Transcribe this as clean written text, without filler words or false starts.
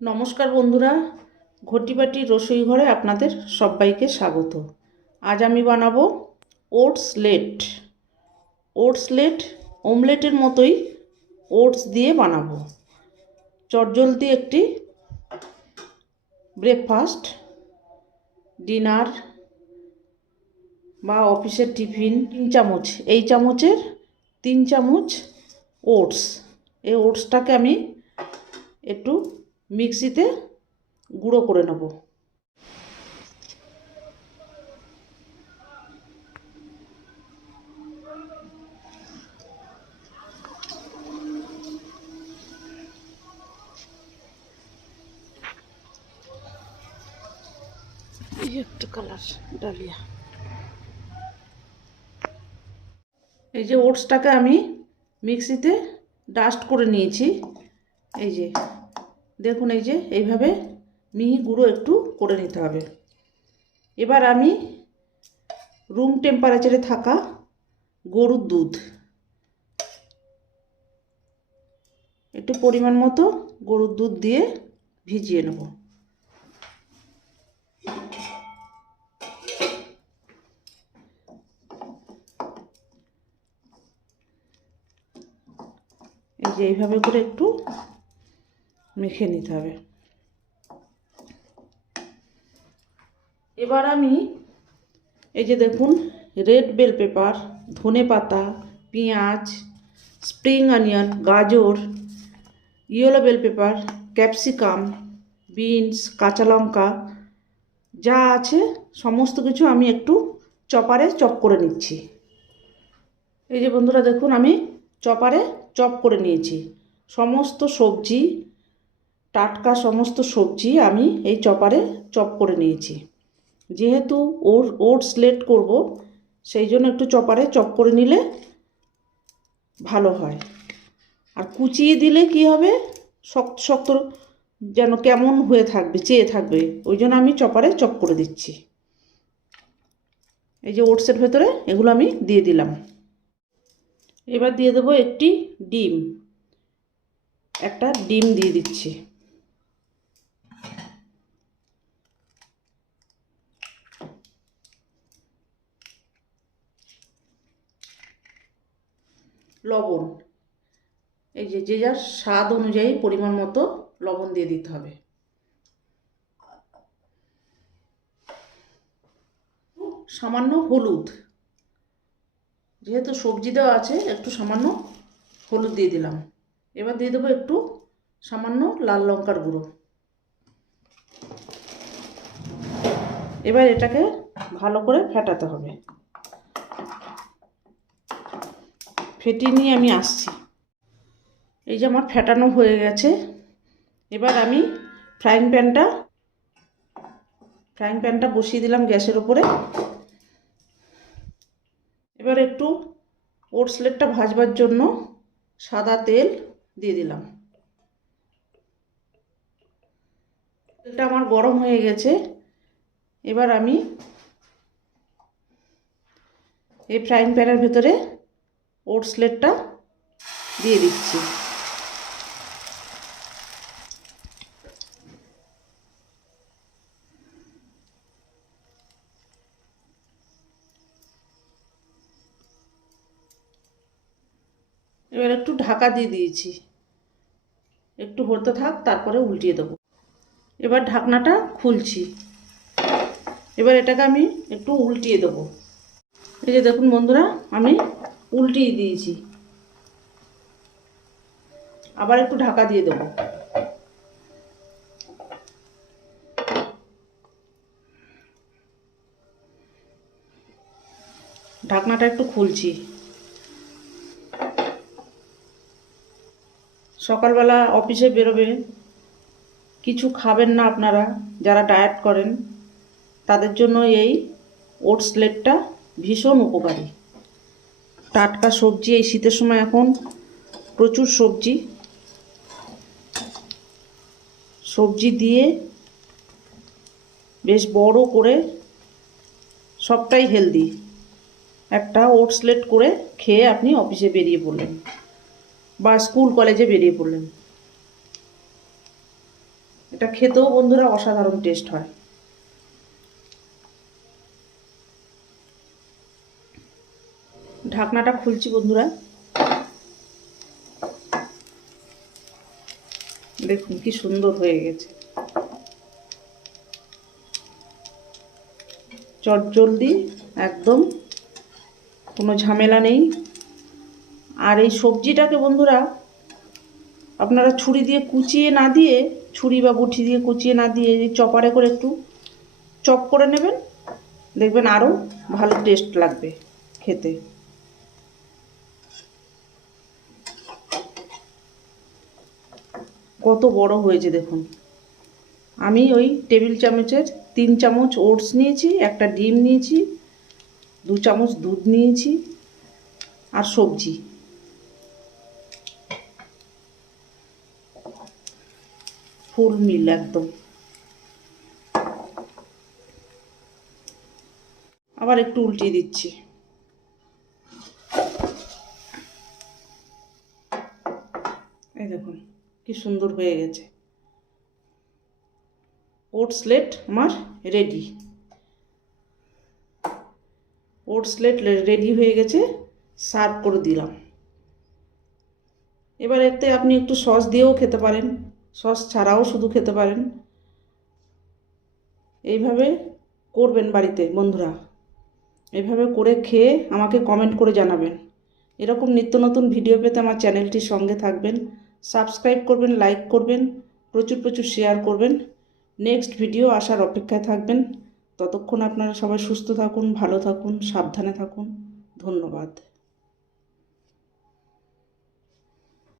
নমস্কার বন্ধুরা, ঘটি বাটির রসুই ঘরে আপনাদের সবাইকে স্বাগত। আজ আমি বানাবো ওটসলেট অমলেটের মতোই ওটস দিয়ে বানাবো। চটজলদি একটি ব্রেকফাস্ট, ডিনার বা অফিসের টিফিন। 3 চামচ, এই চামচের 3 চামচ ওটস। এই ওটসটাকে আমি একটু মিক্সিতে গুঁড়ো করে নেব। একটা কালার ডালিয়া। এই যে ওটসটাকে আমি মিক্সিতে ডাস্ট করে নিয়েছি। এই যে দেখুন, এই যে এইভাবে মিহি গুঁড়ো একটু করে নিতে হবে। এবার আমি রুম টেম্পারেচারে থাকা গরুর দুধ একটু পরিমাণ মতো গরুর দুধ দিয়ে ভিজিয়ে নেব। এই যে এইভাবে করে একটু মেখে নিতে হবে। এবার আমি এই যে দেখুন, রেড বেল পেপার, ধনে পাতা, পেঁয়াজ, স্প্রিং অনিয়ন, গাজর, yellow bell pepper, capsicum, beans, কাঁচা লঙ্কা যা আছে সমস্ত কিছু আমি একটু চপারে চপ করে নিচ্ছি। এই যে বন্ধুরা দেখুন, আমি চপারে চপ করে নিয়েছি। সমস্ত সবজি, টাটকা সমস্ত সবজি আমি এই চপারে চপ করে নিয়েছি। যেহেতু ওটসলেট করব, সেই জন্য একটু চপারে চপ করে নিলে ভালো হয়। আর কুচিয়ে দিলে কি হবে, শক্ত শক্ত যেন কেমন হয়ে থাকবে, চেয়ে থাকবে, ওই জন্য আমি চপারে চপ করে দিচ্ছি। এই যে ওটসের ভেতরে এগুলো আমি দিয়ে দিলাম। এবার দিয়ে দেবো একটি ডিম। একটা ডিম দিয়ে দিচ্ছি। লবণ, এই যে যে যার স্বাদ অনুযায়ী পরিমাণ মতো লবণ দিয়ে দিতে হবে। সামান্য হলুদ, যেহেতু সবজি দেওয়া আছে একটু সামান্য হলুদ দিয়ে দিলাম। এবার দিয়ে দেবো একটু সামান্য লাল লঙ্কার গুঁড়ো। এবার এটাকে ভালো করে ফেটাতে হবে। ফেটিয়ে নিয়ে আমি আসছি। এই যে আমার ফেটানো হয়ে গেছে। এবার আমি ফ্রাইং প্যানটা বসিয়ে দিলাম গ্যাসের উপরে। এবার একটু ওটসলেটটা ভাজবার জন্য সাদা তেল দিয়ে দিলাম। তেলটা আমার গরম হয়ে গেছে। এবার আমি এই ফ্রাইং প্যানের ভেতরে ওটসলেটটা দিয়ে দিচ্ছি। এবার একটু ঢাকা দিয়ে দিয়েছি, একটু হতে থাক, তারপরে উল্টিয়ে দেবো। এবার ঢাকনাটা খুলছি। এবার এটাকে আমি একটু উল্টিয়ে দেবো। এই যে দেখুন বন্ধুরা, আমি উল্টিয়ে দিয়েছি। আবার একটু ঢাকা দিয়ে দেবো। ঢাকনাটা একটু খুলছি। সকালবেলা অফিসে বেরোবে, কিছু খাবেন না আপনারা যারা ডায়েট করেন, তাদের জন্য এই ওটসলেটটা ভীষণ উপকারী। টাটকা সবজি, এই শীতের সময় এখন প্রচুর সবজি দিয়ে বেশ বড় করে, সবটাই হেলদি। একটা ওটসলেট করে খেয়ে আপনি অফিসে বেরিয়ে পড়লেন বা স্কুল কলেজে বেরিয়ে পড়লেন। এটা খেতেও বন্ধুরা অসাধারণ টেস্ট হয়। ঢাকনাটা খুলছি বন্ধুরা, দেখুন কি সুন্দর হয়ে গেছে, চটজলদি একদম, কোনো ঝামেলা নেই। আর এই সবজিটাকে বন্ধুরা আপনারা ছুরি দিয়ে কুচিয়ে না দিয়ে, ছুরি বা বটি দিয়ে কুচিয়ে না দিয়ে এই চপারে করে একটু চপ করে নেবেন, দেখবেন আরও ভালো টেস্ট লাগবে খেতে। কত বড় হয়েছে দেখুন। আমি ওই টেবিল চামচের 3 চামচ ওটস নিয়েছি, একটা ডিম নিয়েছি, 2 চামচ দুধ নিয়েছি, আর সবজি। ফুল মিল একদম। আবার একটু উল্টিয়ে দিচ্ছি। এই দেখুন কি সুন্দর হয়ে গেছে। ওটসলেট আমার রেডি। ওটসলেট রেডি হয়ে গেছে, সার্ভ করে দিলাম। এবার এতে আপনি একটু সস দিয়েও খেতে পারেন, সস ছাড়াও শুধু খেতে পারেন। এইভাবে করবেন বাড়িতে বন্ধুরা, এইভাবে করে খেয়ে আমাকে কমেন্ট করে জানাবেন। এরকম নিত্য নতুন ভিডিও পেতে আমার চ্যানেলটির সঙ্গে থাকবেন, সাবস্ক্রাইব করবেন, লাইক করবেন, প্রচুর প্রচুর শেয়ার করবেন। নেক্সট ভিডিও আসার অপেক্ষায় থাকবেন। ততক্ষণ আপনারা সবাই সুস্থ থাকুন, ভালো থাকুন, সাবধানে থাকুন। ধন্যবাদ।